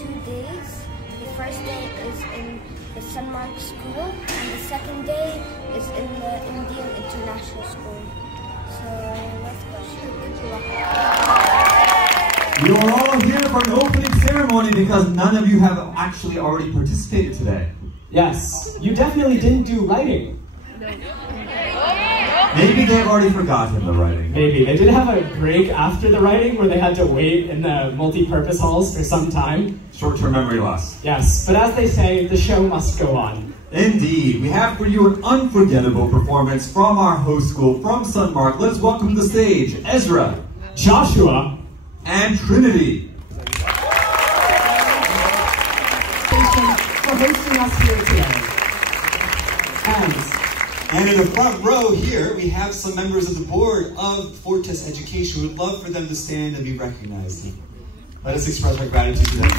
2 days. The first day is in the Sunmark School, and the second day is in the Indian International School. So let's go. You are all here for an opening ceremony because none of you have actually already participated today. Yes, you definitely didn't do writing. Maybe they've already forgotten the writing. Maybe. They did have a break after the writing where they had to wait in the multi-purpose halls for some time. Short-term memory loss. Yes, but as they say, the show must go on. Indeed. We have for you an unforgettable performance from our host school, from Sunmark. Let's welcome to the stage Ezra, Joshua, and Trinity. For hosting us here today. And in the front row here, we have some members of the board of Fortis Education. We'd love for them to stand and be recognized. Let us express our gratitude to them.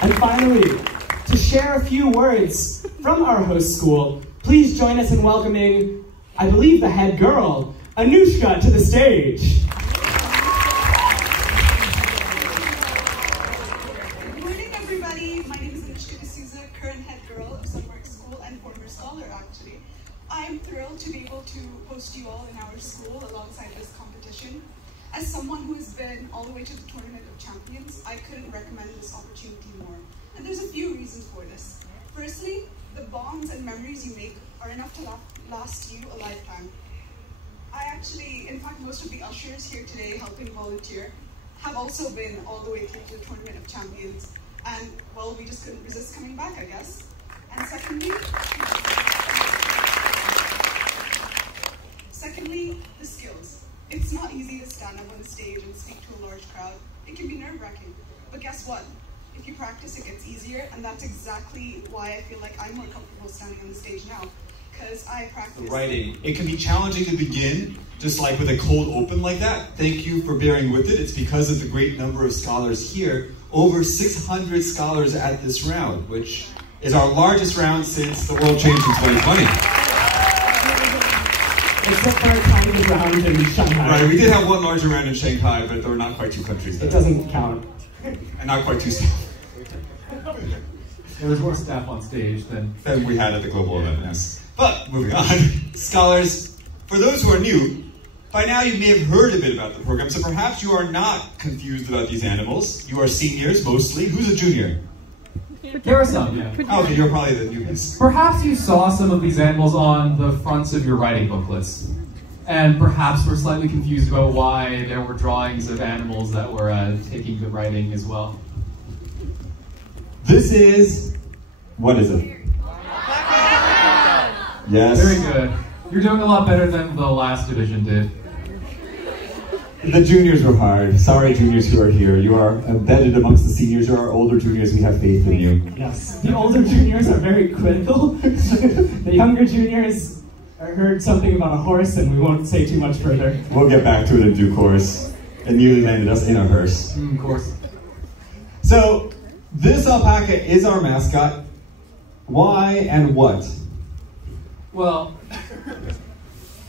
And finally, to share a few words from our host school, please join us in welcoming, I believe, the head girl, Anushka, to the stage. Good morning, everybody. My name is Anushka D'Souza, current head girl of Sunmark School and former scholar, actually. I am thrilled to be able to host you all in our school alongside this competition. As someone who has been all the way to the Tournament of Champions, I couldn't recommend this opportunity more. And there's a few reasons for this. Firstly, the bonds and memories you make are enough to last you a lifetime. In fact, most of the ushers here today helping volunteer have also been all the way through to the Tournament of Champions. And, well, we just couldn't resist coming back, I guess. And secondly, the skills. It's not easy to stand up on the stage and speak to a large crowd. It can be nerve-wracking. But guess what? If you practice, it gets easier, and that's exactly why I feel like I'm more comfortable standing on the stage now, because I practice. The writing. It can be challenging to begin, just like with a cold open like that. Thank you for bearing with it. It's because of the great number of scholars here. Over 600 scholars at this round, which is our largest round since the world changed in 2020. Except for a tiny round in Shanghai. Right, we did have one larger round in Shanghai, but there were not quite 2 countries there. It doesn't count. And not quite 2 staff. There was more staff on stage than we had at the global event, yes. But, moving on. Scholars, for those who are new, by now you may have heard a bit about the program, so perhaps you are not confused about these animals. You are seniors, mostly. Who's a junior? There are some, yeah. Oh, okay, you're probably the newbies. Perhaps you saw some of these animals on the fronts of your writing booklets. And perhaps were slightly confused about why there were drawings of animals that were taking the writing as well. This is... what is it? Yes. Very good. You're doing a lot better than the last division did. The juniors were hard. Sorry, juniors who are here. You are embedded amongst the seniors. You are older juniors. We have faith in you. Yes. The older juniors are very critical. The younger juniors heard something about a horse, and we won't say too much further. We'll get back to it in due course. It nearly landed us in a hearse. Of course. So, this alpaca is our mascot. Why and what? Well,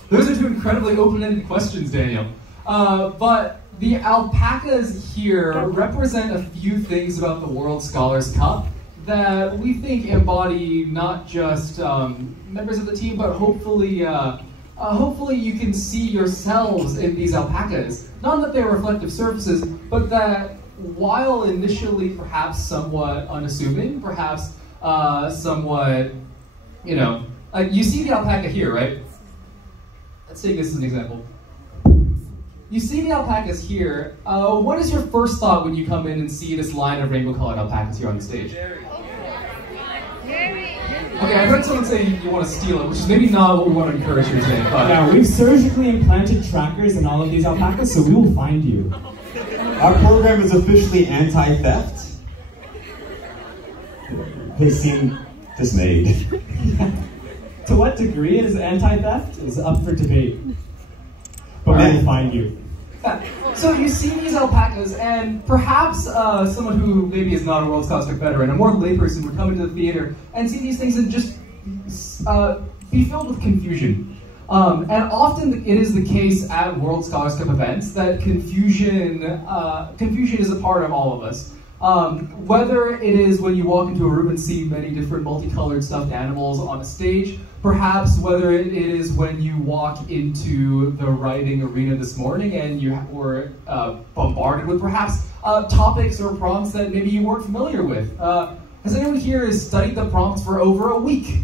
those are 2 incredibly open-ended questions, Daniel. But the alpacas here represent a few things about the World Scholars Cup that we think embody not just members of the team, but hopefully you can see yourselves in these alpacas. Not that they're reflective surfaces, but that while initially perhaps somewhat unassuming, perhaps somewhat, you see the alpaca here, right? Let's take this as an example. You see the alpacas here. What is your first thought when you come in and see this line of rainbow-colored alpacas here on the stage? Okay, I heard someone say you want to steal it, which is maybe not what we want to encourage you to say. Yeah, we've surgically implanted trackers in all of these alpacas, so we will find you. Our program is officially anti-theft. They seem dismayed. To what degree it is anti-theft is up for debate. But we will find you. Yeah. So you see these alpacas, and perhaps someone who maybe is not a World Scholars Cup veteran, a more layperson would come into the theater and see these things and just be filled with confusion. And often it is the case at World Scholars Cup events that confusion is a part of all of us. Whether it is when you walk into a room and see many different multicolored stuffed animals on a stage, perhaps whether it is when you walk into the writing arena this morning and you were bombarded with perhaps topics or prompts that maybe you weren't familiar with. Has anyone here studied the prompts for over a week?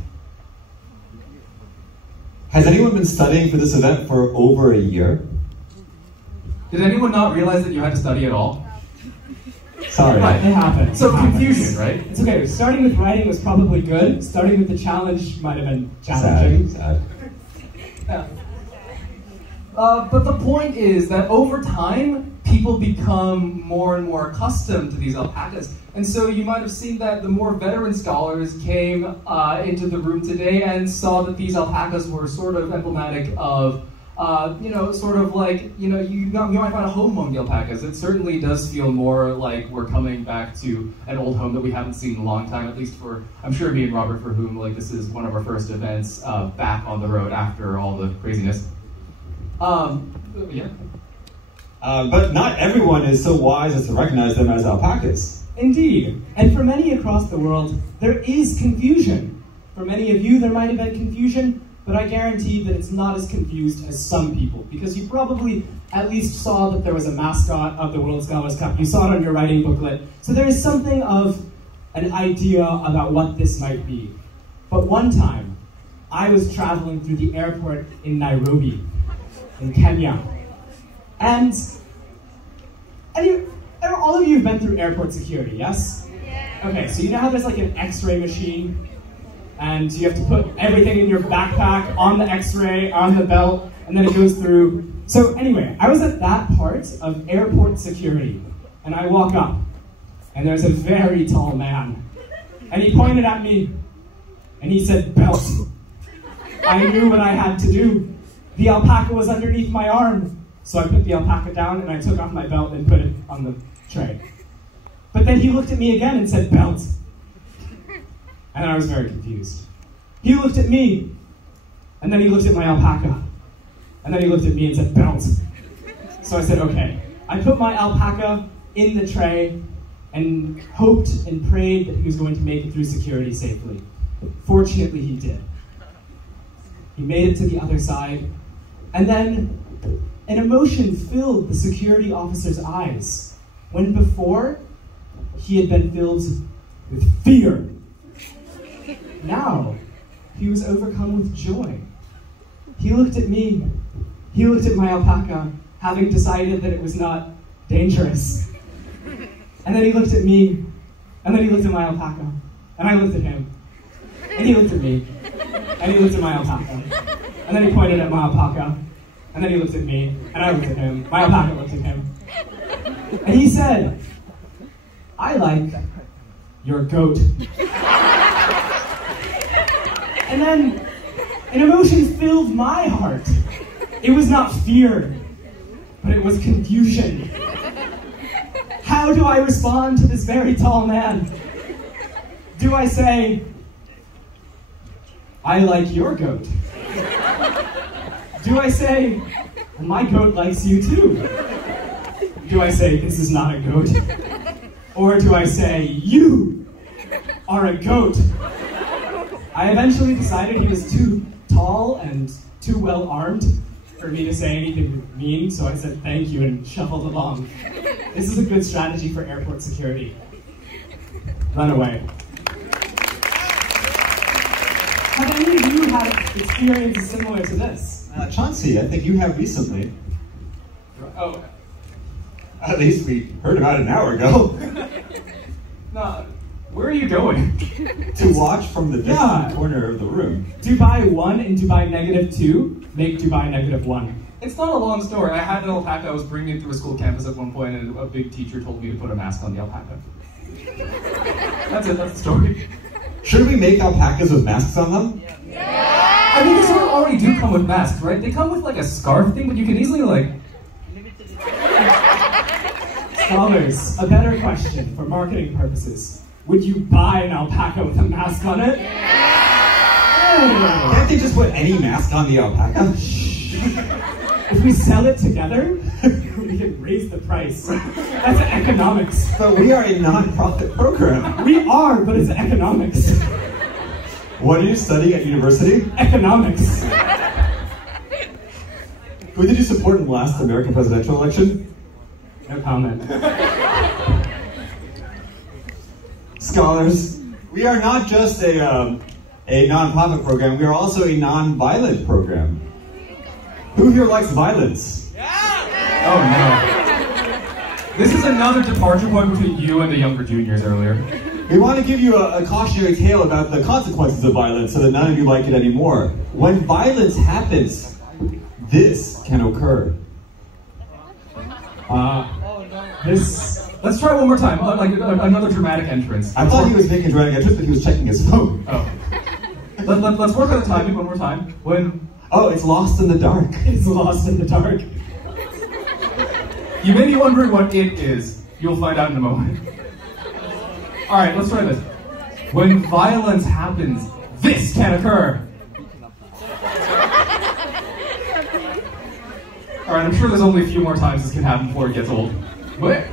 Has anyone been studying for this event for over a year? Did anyone not realize that you had to study at all? Sorry. Right, it happens. So It happens. confusion, right? It's okay. Starting with writing was probably good. Starting with the challenge might have been challenging. Sad. Yeah. But the point is that over time, people become more and more accustomed to these alpacas. And so you might have seen that the more veteran scholars came into the room today and saw that these alpacas were sort of emblematic of, sort of like, you might find a home among the alpacas. It certainly does feel more like we're coming back to an old home that we haven't seen in a long time, at least for, I'm sure, me and Robert, for whom like this is one of our first events back on the road after all the craziness. Yeah. But not everyone is so wise as to recognize them as alpacas. Indeed. And for many across the world, there is confusion. For many of you, there might have been confusion, but I guarantee that it's not as confused as some people, because you probably at least saw that there was a mascot of the World Scholars Cup. You saw it on your writing booklet. So there is something of an idea about what this might be. But one time, I was traveling through the airport in Nairobi, in Kenya. And all of you have been through airport security, yes? Yeah. Okay, so you know how there's like an X-ray machine? And you have to put everything in your backpack, on the X-ray, on the belt, and then it goes through. So anyway, I was at that part of airport security, and I walk up, and there's a very tall man. And he pointed at me, and he said, "Belt." I knew what I had to do. The alpaca was underneath my arm. So I put the alpaca down and I took off my belt and put it on the tray. But then he looked at me again and said, "Belt." And I was very confused. He looked at me, and then he looked at my alpaca. And then he looked at me and said, "Belt." So I said, okay. I put my alpaca in the tray and hoped and prayed that he was going to make it through security safely. Fortunately, he did. He made it to the other side, and then an emotion filled the security officer's eyes, when before, he had been filled with fear. Now, he was overcome with joy. He looked at me, he looked at my alpaca, having decided that it was not dangerous. And then he looked at me, and then he looked at my alpaca, and I looked at him, and he looked at me, and he looked at my alpaca, and then he pointed at my alpaca, and then he looked at me, and I looked at him. My alpaca looked at him. And he said, "I like your goat." And then an emotion filled my heart. It was not fear, but it was confusion. How do I respond to this very tall man? Do I say, "I like your goat"? Do I say, "Well, my goat likes you too"? Do I say, "This is not a goat"? Or do I say, "You are a goat"? I eventually decided he was too tall and too well armed for me to say anything mean, so I said thank you and shuffled along. This is a good strategy for airport security. Run away. Have any of you had experiences similar to this? Chauncey, I think you have recently. Oh. At least we heard about it an hour ago. No, where are you going? To watch from the distant corner of the room. Dubai 1 and Dubai -2 make Dubai -1. It's not a long story. I had an alpaca I was bringing through a school campus at one point, and a big teacher told me to put a mask on the alpaca. That's it, that's the story. Should we make alpacas with masks on them? I mean, they sort of already do come with masks, right? They come with like a scarf thing, but you can easily like... Scholars, a better question for marketing purposes. Would you buy an alpaca with a mask on it? Can't they just put any mask on the alpaca? If we sell it together, we can raise the price. That's economics. But we are a non-profit program. We are, but it's economics. What are you studying at university? Economics. Who did you support in the last American presidential election? No comment. Scholars, we are not just a non-profit program, we are also a non-violent program. Who here likes violence? Oh no. This is another departure point between you and the younger juniors earlier. We want to give you a cautionary tale about the consequences of violence so that none of you like it anymore. When violence happens, this can occur. Let's try one more time, like another dramatic entrance. I thought he was making a dramatic entrance, but he was checking his phone. Oh. Let's work on the timing one more time. When... Oh, it's lost in the dark. It's lost in the dark. You may be wondering what it is. You'll find out in a moment. Alright, let's try this. When violence happens, this can occur. Alright, I'm sure there's only a few more times this can happen before it gets old. Where?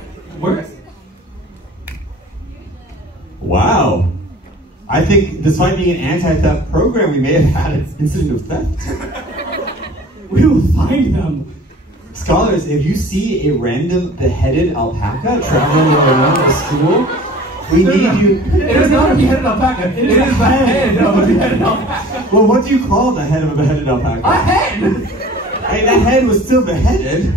Wow. I think, despite being an anti-theft program, we may have had an incident of theft. We will find them. Scholars, if you see a random beheaded alpaca traveling around the school, we need you... It is not a beheaded alpaca. It is the head of a beheaded alpaca. Well, what do you call the head of a beheaded alpaca? A head! Hey, that head was still beheaded.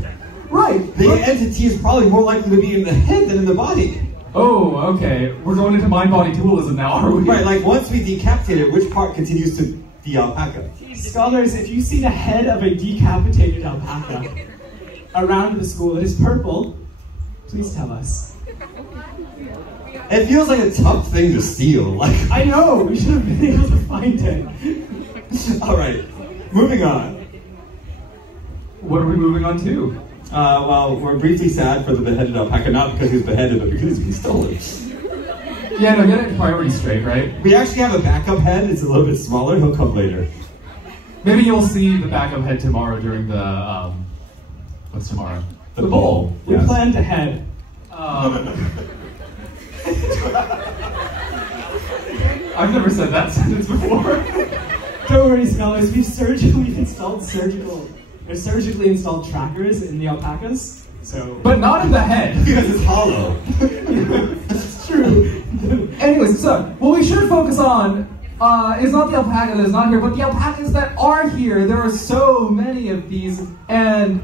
Right. The entity is probably more likely to be in the head than in the body. Oh, okay. We're going into mind-body dualism now, are we? Right, like once we decapitate it, which part continues to the alpaca? Scholars, if you see the head of a decapitated alpaca around the school, it is purple, please tell us. It feels like a tough thing to steal. Like I know, we should have been able to find it. All right, moving on. What are we moving on to? Well, we're briefly sad for the beheaded alpaca, not because he was beheaded, but because he's been stolen. Yeah, no, get it priority straight, right? We actually have a backup head. It's a little bit smaller. He'll come later. Maybe you'll see the backup head tomorrow during the, what's tomorrow? The bowl. We Yes. planned ahead. I've never said that sentence before. Don't worry, scholars, we've surgically installed trackers in the alpacas, so... But not in the head. Because it's hollow. It's true. Anyways, so what we should focus on is not the alpaca that is not here, but the alpacas that are here. There are so many of these. And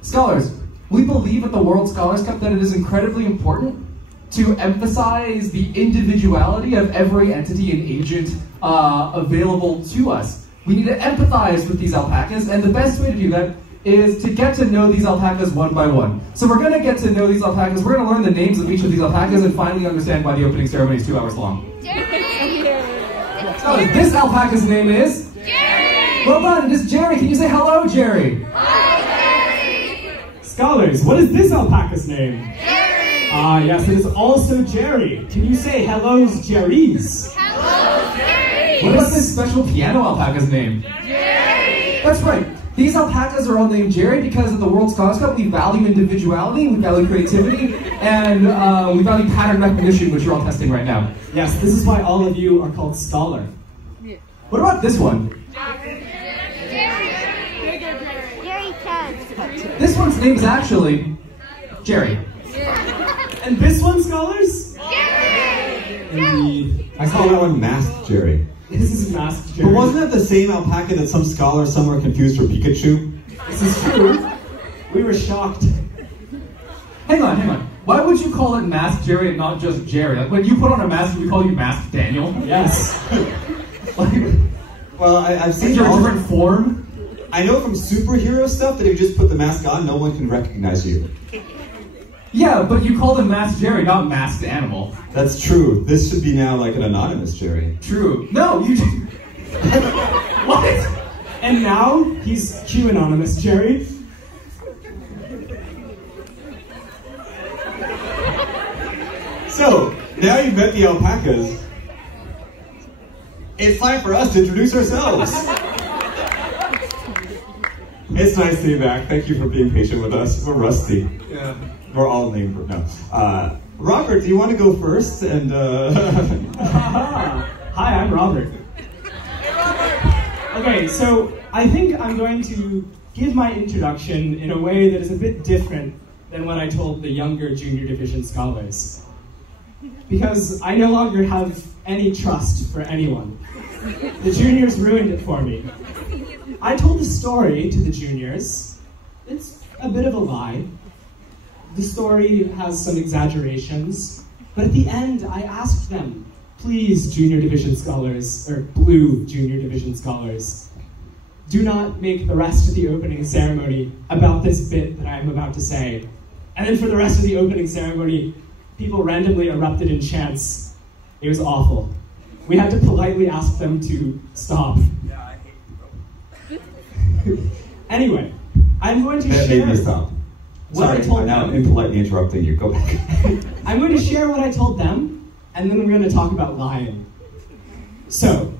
scholars, we believe at the World Scholars Cup that it is incredibly important to emphasize the individuality of every entity and agent available to us. We need to empathize with these alpacas, and the best way to do that is to get to know these alpacas one by one. So we're going to get to know these alpacas, we're going to learn the names of each of these alpacas, and finally understand why the opening ceremony is 2 hours long. Jerry! So this alpaca's name is? Jerry! Well done, it is Jerry. Can you say hello, Jerry? Hi, Jerry! Scholars, what is this alpaca's name? Jerry! Ah, yes, it is also Jerry. Can you say hellos, Jerry's? Hello, Jerry! What about this special piano alpaca's name? Jerry! That's right. These alpacas are all named Jerry because at the World Scholars Cup we value individuality, we value creativity, and we value pattern recognition, which you're all testing right now. Yes, this is why all of you are called scholar. What about this one? Jerry Ted. This one's name is actually Jerry. And this one, scholars? Jerry! Indeed. I call that one Masked Jerry. This is masked Jerry. But wasn't that the same alpaca that some scholar somewhere confused for Pikachu? This is true. We were shocked. Hang on. Why would you call it Masked Jerry and not just Jerry? Like when you put on a mask, we call you Masked Daniel? Yes. Like, Well, I've is seen there a all different form? I know from superhero stuff that if you just put the mask on, no one can recognize you. Yeah, but you called him Masked Jerry, not Masked Animal. That's true. This should be now like an anonymous Jerry. True. No, you... What? And now, he's Q-anonymous Jerry. So, now you've met the alpacas. it's time for us to introduce ourselves. It's nice to be back. Thank you for being patient with us. We're rusty. Yeah. We're all named no. Robert, do you want to go first? And Hi, I'm Robert. Hey, Robert! Okay, so I think I'm going to give my introduction in a way that is a bit different than what I told the younger junior division scholars. Because I no longer have any trust for anyone. The juniors ruined it for me. I told the story to the juniors. It's a bit of a lie. The story has some exaggerations, but at the end I asked them, please, junior division scholars, or blue junior division scholars, do not make the rest of the opening ceremony about this bit that I am about to say. And then for the rest of the opening ceremony, people randomly erupted in chants. It was awful. We had to politely ask them to stop. yeah, I hate you. Anyway, I'm going to That share... made me stop. what I Sorry, told I'm now them. impolitely interrupting you. Go back. I'm going to share what I told them, and then we're going to talk about lying. So,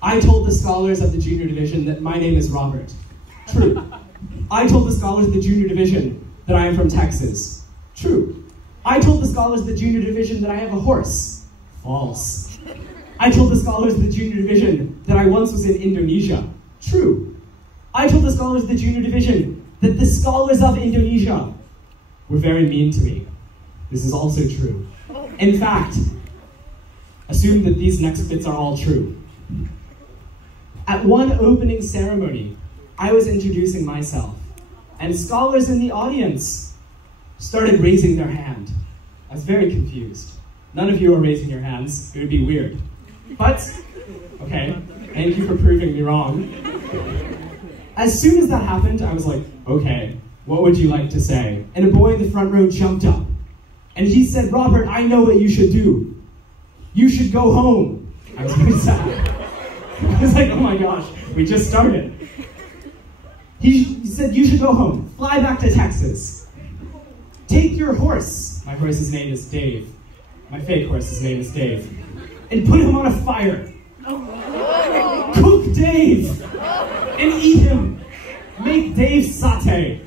I told the scholars of the junior division that my name is Robert. True. I told the scholars of the junior division that I am from Texas. True. I told the scholars of the junior division that I have a horse. False. I told the scholars of the junior division that I once was in Indonesia. True. I told the scholars of the junior division that the scholars of Indonesia were very mean to me. This is also true. In fact, assume that these next bits are all true. At one opening ceremony, I was introducing myself, and scholars in the audience started raising their hand. I was very confused. None of you are raising your hands. It would be weird. But, okay, thank you for proving me wrong. As soon as that happened, I was like, okay, what would you like to say? And a boy in the front row jumped up, and he said, Robert, I know what you should do. You should go home. I was very sad. I was like, oh my gosh, we just started. He said, you should go home. Fly back to Texas. Take your horse. My horse's name is Dave. My fake horse's name is Dave. And put him on a fire. Cook Dave. And eat him. Make Dave satay.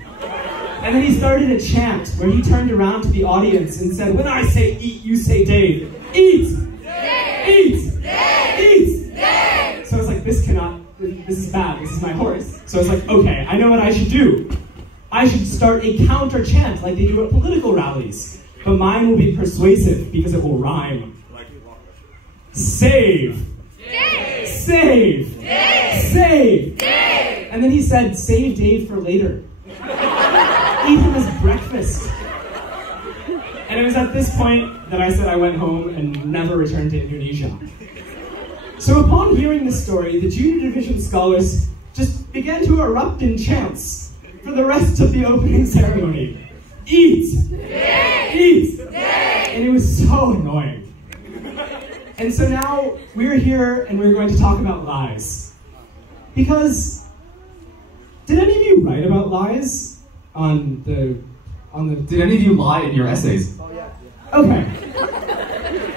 And then he started a chant where he turned around to the audience and said, when I say eat, you say Dave. Eat! Dave! Eat! Dave! Eat! Dave! So I was like, this is bad, this is my horse. So I was like, okay, I know what I should do. I should start a counter chant like they do at political rallies. But mine will be persuasive because it will rhyme. Save! Dave! Save! Dave! Save! Dave! And then he said, save Dave for later. Eat him as breakfast. And it was at this point that I said I went home and never returned to Indonesia. So upon hearing this story, the junior division scholars just began to erupt in chants for the rest of the opening ceremony. Eat! Dave! Eat! Dave! And it was so annoying. And so now we're here and we're going to talk about lies. Because, did any of you write about lies on the... Did any of you lie in your essays? Okay.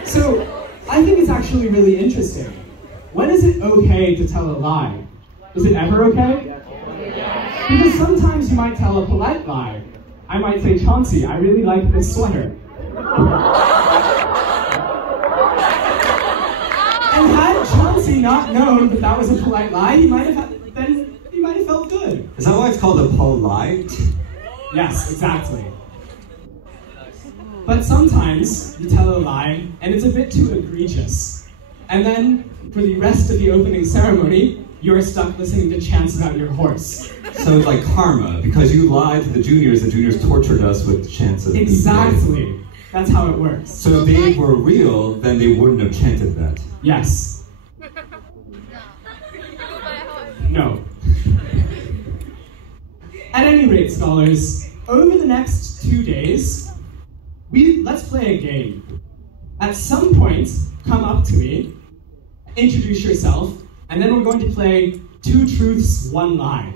So, I think it's actually really interesting. When is it okay to tell a lie? Is it ever okay? Because sometimes you might tell a polite lie. I might say, Chauncey, I really like this sweater. And had Chauncey not known that that was a polite lie, he might have felt good. Is that why it's called a polite? Yes, exactly. But sometimes you tell a lie, and it's a bit too egregious. And then, for the rest of the opening ceremony, you're stuck listening to chants about your horse. So it's like karma. Because you lied to the juniors tortured us with chants of Exactly. That's how it works. So if they were real, then they wouldn't have chanted that. Yes. No. At any rate, scholars, over the next 2 days, let's play a game. At some point, come up to me, introduce yourself, and then we're going to play 2 truths, 1 lie.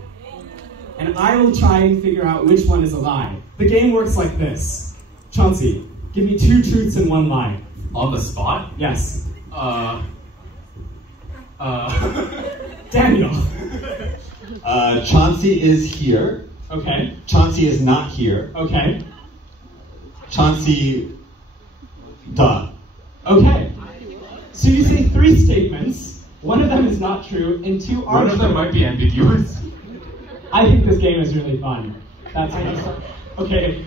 And I will try and figure out which one is a lie. The game works like this. Chauncey, give me 2 truths and 1 lie. On the spot? Yes. Daniel. Chauncey is here. Okay. Chauncey is not here. Okay. Chauncey, dot. Okay. So you say 3 statements. One of them is not true, and 2 are One of them true. might be ambiguous. I think this game is really fun. That's nice. Okay.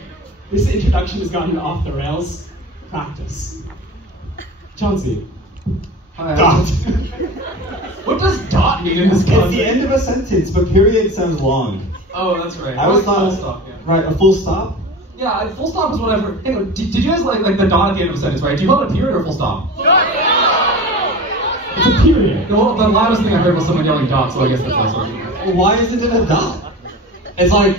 This introduction has gotten off the rails. Practice. Chauncey. Dot. What does dot mean in this It's context? the end of a sentence, but period sounds long. Oh, that's right. I always Full thought, stop, yeah. right, a full stop? Yeah, full stop is whatever. Hang on, did you guys like the dot at the end of a sentence, right? Do you call it a period or a full stop? It's a period. Well, the loudest thing I heard was someone yelling dot, so I guess that's like sort of. Well, why isn't it a dot? It's like,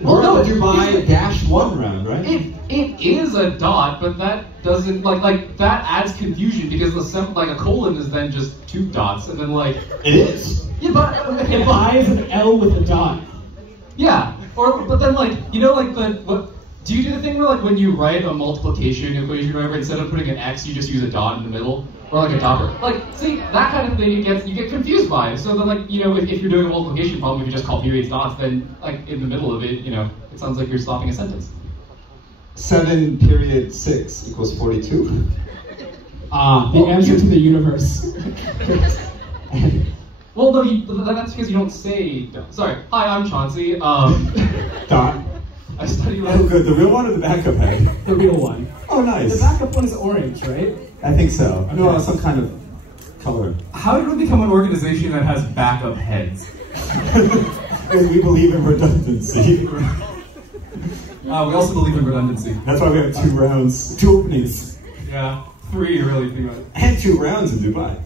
Well, we're no, at the Dubai -1 round, right? It is a dot, but that doesn't like that adds confusion because a colon is then just 2 dots, and then like It is. yeah, but okay, I is an L with a dot. yeah, but then like what? Do you do the thing where like when you write a multiplication equation, whatever, instead of putting an X, you just use a dot in the middle, or like a dopper? Like, see, that kind of thing you get confused by. So then like if you're doing a multiplication problem, if you just call periods dots, then like in the middle of it, it sounds like you're stopping a sentence. 7 period 6 equals 42. The answer to the universe. Well, no, that's because you don't say. Sorry. Hi, I'm Chauncey. Dot. I study. Oh, good. The real one or the backup head? The real one. Oh, nice. The backup one is orange, right? I think so. Okay. No, some kind of color. How did we become an organization that has backup heads? Because we believe in redundancy. We also believe in redundancy. That's why we have 2 rounds, 2 openings. Yeah, 3 really think about it. And 2 rounds in Dubai.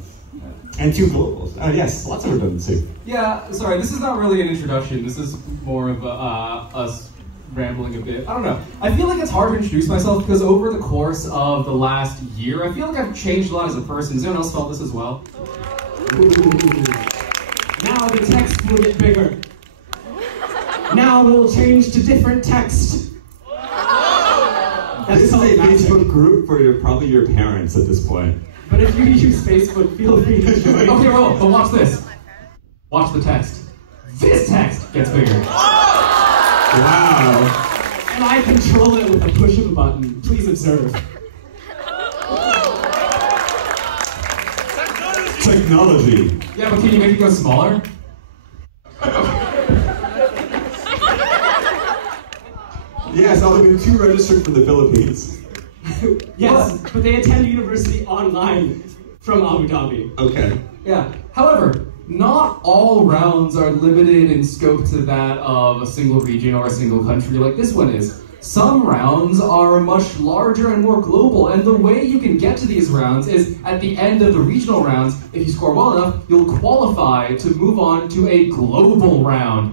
And 2 globals. Yes, lots of redundancy. Yeah, sorry, this is not really an introduction. This is more of us rambling a bit. I don't know. I feel like it's hard to introduce myself because over the course of the last year, I feel like I've changed a lot as a person. Has anyone else felt this as well? Now the text will get bigger. Now we'll change to different text. This is a Facebook group for probably your parents at this point. But if you use Facebook, feel free to join. Okay, roll, but watch this. Watch the text. This text gets bigger. Wow. And I control it with a push of a button. Please observe. Technology. Yeah, but can you make it go smaller? Yes, I'll be 2 registered for the Philippines. Yes, but they attend university online from Abu Dhabi. Okay. Yeah. However, not all rounds are limited in scope to that of a single region or a single country like this one is. Some rounds are much larger and more global, and the way you can get to these rounds is at the end of the regional rounds, if you score well enough, you'll qualify to move on to a global round.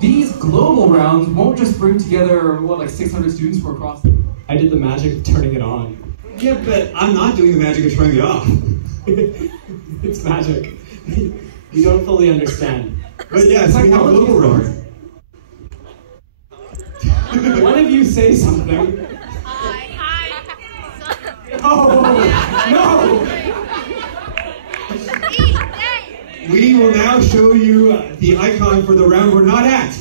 These global rounds won't just bring together, like 600 students from across the... I did the magic of turning it on. Yeah, but I'm not doing the magic of turning it off. It's magic. You don't fully understand. But yes, we have global rounds. One of you say something. Oh, no! We will now show you the icon for the round we're not at.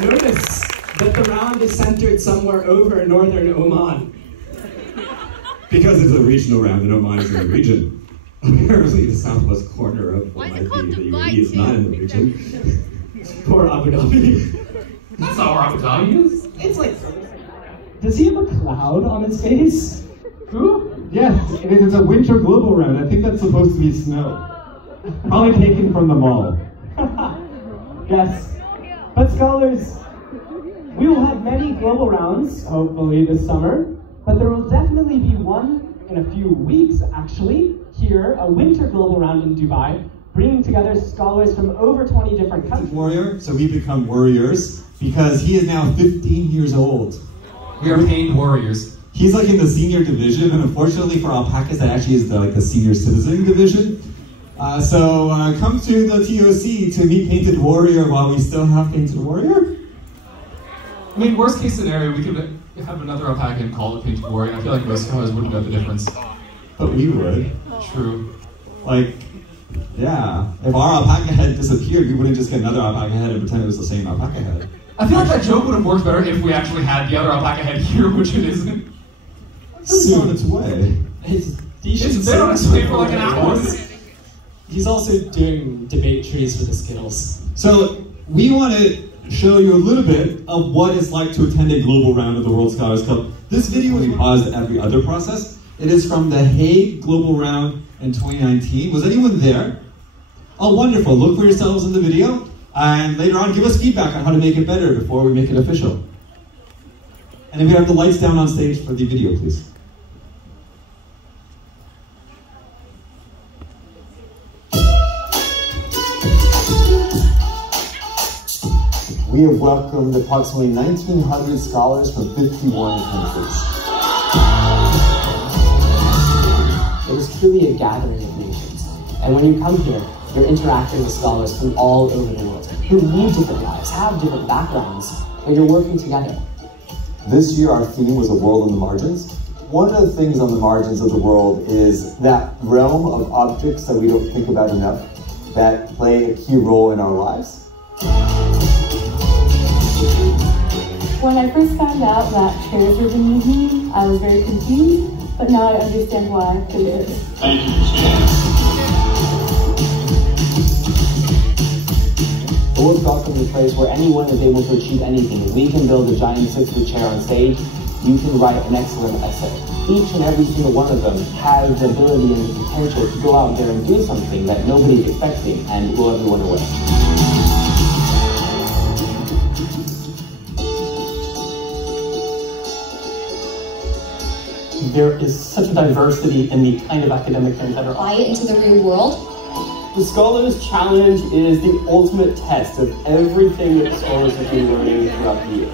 Notice that the round is centered somewhere over northern Oman. Because it's a regional round and Oman is in the region. Apparently the southwest corner of what might be the UAE is not in the region. Poor Abu Dhabi. That's not where Abu Dhabi is. It's like... Does he have a cloud on his face? Who? Yes, it's a winter global round. I think that's supposed to be snow. Probably taken from the mall. Yes. But scholars, we will have many global rounds, hopefully this summer, but there will definitely be one in a few weeks, actually, here, a winter global round in Dubai, bringing together scholars from over 20 different countries. Warrior, so we become warriors because he is now 15 years old. We are paid warriors. He's like in the senior division, and unfortunately for alpacas, that actually is the senior citizen division. So come to the TOC to meet Painted Warrior while we still have Painted Warrior. I mean, worst case scenario, we could have another alpaca and call it Painted Warrior. I feel like most scholars wouldn't know the difference. But we would. True. Like, yeah. If our alpaca head disappeared, we wouldn't just get another alpaca head and pretend it was the same alpaca head. I feel like that joke would have worked better if we actually had the other alpaca head here, which it isn't. It's on its way. It's been on its way for like an hour. He's also doing debate trees for the Skittles. So, we want to show you a little bit of what it's like to attend a global round of the World Scholars Club. This video is paused every other process. It is from the Hague Global Round in 2019. Was anyone there? Oh, wonderful. Look for yourselves in the video. And later on, give us feedback on how to make it better before we make it official. And if we have the lights down on stage for the video, please. We have welcomed approximately 1,900 scholars from 51 countries. It is truly a gathering of nations. And when you come here, you're interacting with scholars from all over the world who lead different lives, have different backgrounds, but you're working together. This year our theme was a world on the margins. One of the things on the margins of the world is that realm of objects that we don't think about enough that play a key role in our lives. When I first found out that chairs were being used, I was very confused, but now I understand why. Thank you. The World Scholars Club is a place where anyone is able to achieve anything. If we can build a giant 6-foot chair on stage, you can write an excellent essay. Each and every single one of them has the ability and the potential to go out there and do something that nobody's expecting and blow everyone away. There is such a diversity in the kind of academic things that are apply it into the real world. The Scholars Challenge is the ultimate test of everything that the scholars have been learning throughout the year.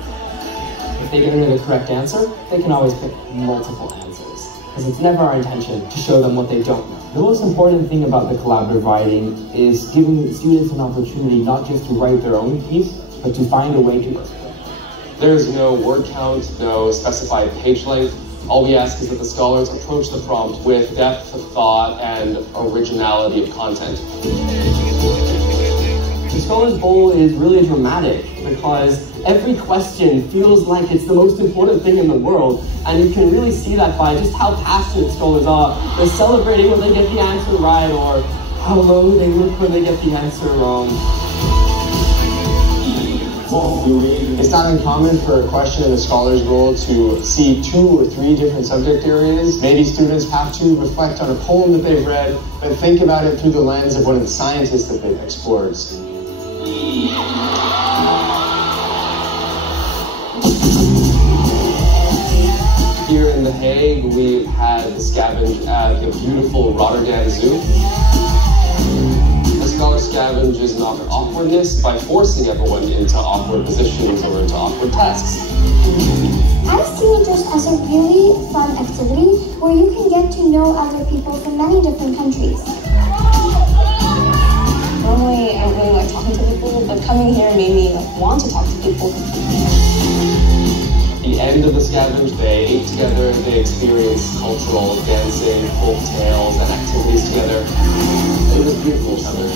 If they get into the correct answer, they can always pick multiple answers, because it's never our intention to show them what they don't know. The most important thing about the collaborative writing is giving students an opportunity not just to write their own piece, but to find a way to. There's no word count, no specified page length. All we ask is that the scholars approach the prompt with depth of thought and originality of content. The Scholars Bowl is really dramatic because every question feels like it's the most important thing in the world, and you can really see that by just how passionate scholars are. They're celebrating when they get the answer right, or how low they look when they get the answer wrong. It's not uncommon for a question in the Scholars Bowl to see 2 or 3 different subject areas. Maybe students have to reflect on a poem that they've read, but think about it through the lens of one of the scientists that they've explored. Here in The Hague, we've had the scavenge at the beautiful Rotterdam Zoo. The scholar scavenges not their awkwardness by forcing everyone into awkward positions or into awkward tasks. I see it just as a really fun activity where you can get to know other people from many different countries. Normally, I don't really like talking to people, but coming here made me want to talk to people. At the end of the scavenge, they ate together, they experienced cultural dancing, folk tales, and activities together. It was beautiful each other.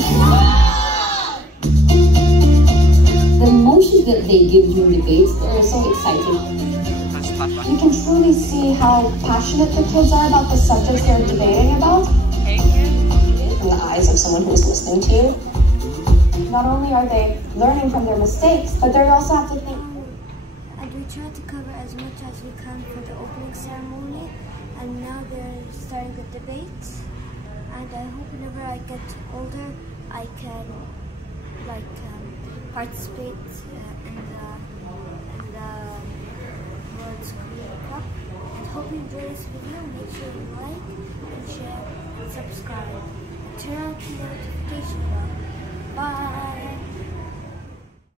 The emotions that they give during debates, they're so exciting. You can truly see how passionate the kids are about the subjects they're debating about. From the eyes of someone who's listening to you. Not only are they learning from their mistakes, but they also have to think. And we try to cover as much as we can for the opening ceremony, and now they're starting the debates. And I hope whenever I get older, I can participate in the World Scholars Cup. And hope you enjoy this video. Make sure you like and share and subscribe. And turn on the notification bell. Bye.